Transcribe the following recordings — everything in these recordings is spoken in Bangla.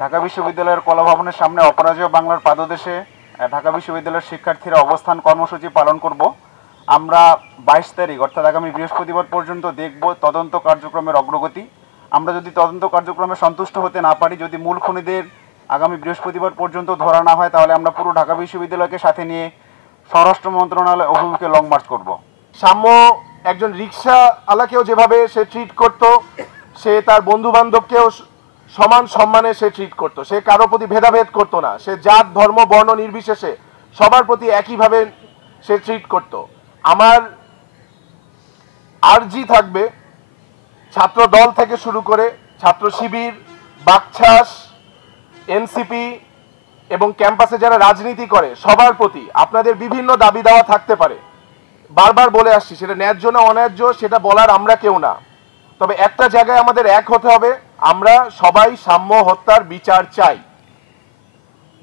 ঢাকা বিশ্ববিদ্যালয়ের কলাভবনের সামনে অপরাজেয় বাংলার পাদদেশে ঢাকা বিশ্ববিদ্যালয়ের শিক্ষার্থীরা অবস্থান কর্মসূচি পালন করব। আমরা 22 তারিখ অর্থাৎ আগামী বৃহস্পতিবার পর্যন্ত দেখব তদন্ত কার্যক্রমের অগ্রগতি। আমরা যদি তদন্ত কার্যক্রমে সন্তুষ্ট হতে না পারি, যদি মূল খুনিদের আগামী বৃহস্পতিবার পর্যন্ত ধরা না হয়, তাহলে আমরা পুরো ঢাকা বিশ্ববিদ্যালয়কে সাথে নিয়ে স্বরাষ্ট্র মন্ত্রণালয় অভিমুখে লং মার্চ করব। সাম্য একজন রিক্সা আলাকেও যেভাবে সে ট্রিট করত, সে তার বন্ধু বান্ধবকেও সমান সম্মানে সে ট্রিট করত। সে কারো প্রতি ভেদাভেদ করতো না। সে জাত ধর্ম বর্ণ নির্বিশেষে সবার প্রতি একইভাবে সে ট্রিট করত। আমার আর্জি থাকবে ছাত্র দল থেকে শুরু করে ছাত্র শিবির, বাকছাস, এনসিপি এবং ক্যাম্পাসে যারা রাজনীতি করে সবার প্রতি আপনাদের বিভিন্ন দাবি দাওয়া থাকতে পারে। বারবার বলে আসছি, সেটা ন্যায্য না অন্যায্য সেটা বলার আমরা কেউ না। তবে একটা জায়গায় আমাদের এক হতে হবে, আমরা সবাই সাম্য হত্যার বিচার চাই।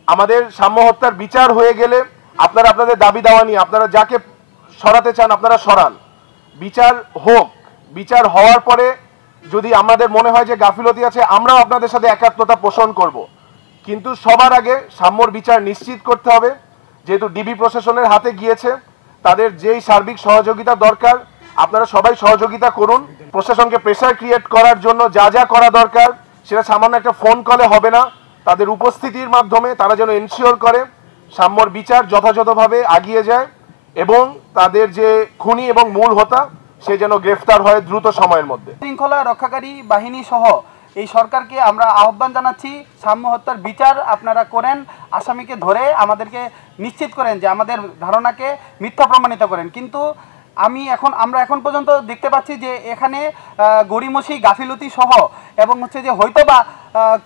আমাদের সাম্য হত্যার বিচার হয়ে গেলে আপনারা আপনাদের দাবি দাওয়া নিয়ে আপনারা যাকে সরাতে চান আপনারা সরান, বিচার হোক। বিচার হওয়ার পরে যদি আমাদের মনে হয় যে গাফিলতি আছে, আমরাও আপনাদের সাথে একাত্মতা পোষণ করব। কিন্তু সবার আগে সাম্যর বিচার নিশ্চিত করতে হবে। যেহেতু ডিবি প্রশাসনের হাতে গিয়েছে, তাদের যেই সার্বিক সহযোগিতা দরকার আপনারা সবাই সহযোগিতা করুন। প্রশাসনকে প্রেসার ক্রিয়েট করার জন্য যা যা করা দরকার সেটা সামান্য একটা ফোন কলে হবে না, তাদের উপস্থিতির মাধ্যমে তারা যেন এনশিওর করে সাম্যর বিচার যথাযথভাবে আগিয়ে যায় এবং তাদের যে খুনি এবং মূল হোতা সে যেন গ্রেফতার হয় দ্রুত সময়ের মধ্যে। শৃঙ্খলা রক্ষাকারী বাহিনী সহ এই সরকারকে আমরা আহ্বান জানাচ্ছি, সাম্য হত্যার বিচার আপনারা করেন, আসামিকে ধরে আমাদেরকে নিশ্চিত করেন যে আমাদের ধারণাকে মিথ্যা প্রমাণিত করেন। কিন্তু আমরা এখন পর্যন্ত দেখতে পাচ্ছি যে এখানে গড়িমসি গাফিলতি সহ এবং হচ্ছে যে হয়তোবা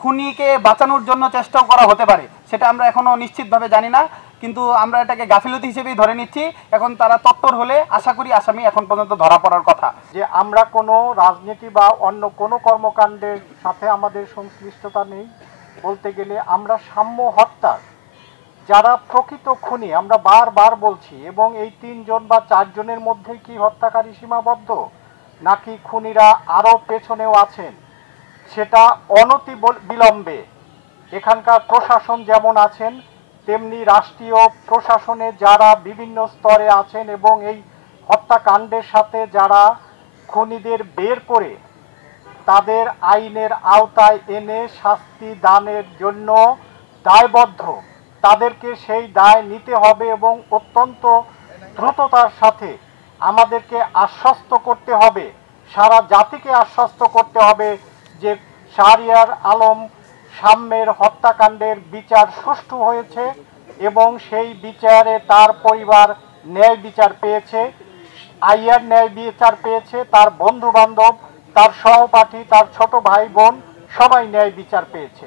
খুনিকে বাঁচানোর জন্য চেষ্টাও করা হতে পারে, সেটা আমরা এখনো নিশ্চিতভাবে জানি না। কিন্তু আমরা এটাকে গাফিলতি হিসেবেই ধরে নিচ্ছি। এখন তারা তৎপর হলে আশা করি আসামি এখন পর্যন্ত ধরা পড়ার কথা। যে আমরা কোনো রাজনীতি বা অন্য কোনো কর্মকাণ্ডের সাথে আমাদের সংশ্লিষ্টতা নেই। বলতে গেলে আমরা সাম্য হত্যার যারা প্রকৃত খুনি, আমরা বারবার বলছি, এবং এই 3 জন বা 4 জনের মধ্যেই কি হত্যাকারী সীমাবদ্ধ নাকি খুনিরা আরও পেছনেও আছেন, সেটা অনতি বিলম্বে এখানকার প্রশাসন যেমন আছেন তেমনি রাষ্ট্রীয় প্রশাসনে যারা বিভিন্ন স্তরে আছেন এবং এই হত্যাকাণ্ডের সাথে যারা খুনিদের বের করে তাদের আইনের আওতায় এনে শাস্তি দানের জন্য দায়বদ্ধ, তাদেরকে সেই দায় নিতে হবে এবং অত্যন্ত দ্রুততার সাথে আমাদেরকে আশ্বস্ত করতে হবে, সারা জাতিকে আশ্বস্ত করতে হবে যে শাহরিয়ার আলম সাম্যের হত্যাকাণ্ডের বিচার সুষ্ঠু হয়েছে এবং সেই বিচারে তার পরিবার ন্যায় বিচার পেয়েছে, আইয়ার ন্যায় বিচার পেয়েছে, তার বন্ধু বান্ধব, তার সহপাঠী, তার ছোট ভাই বোন সবাই ন্যায় বিচার পেয়েছে।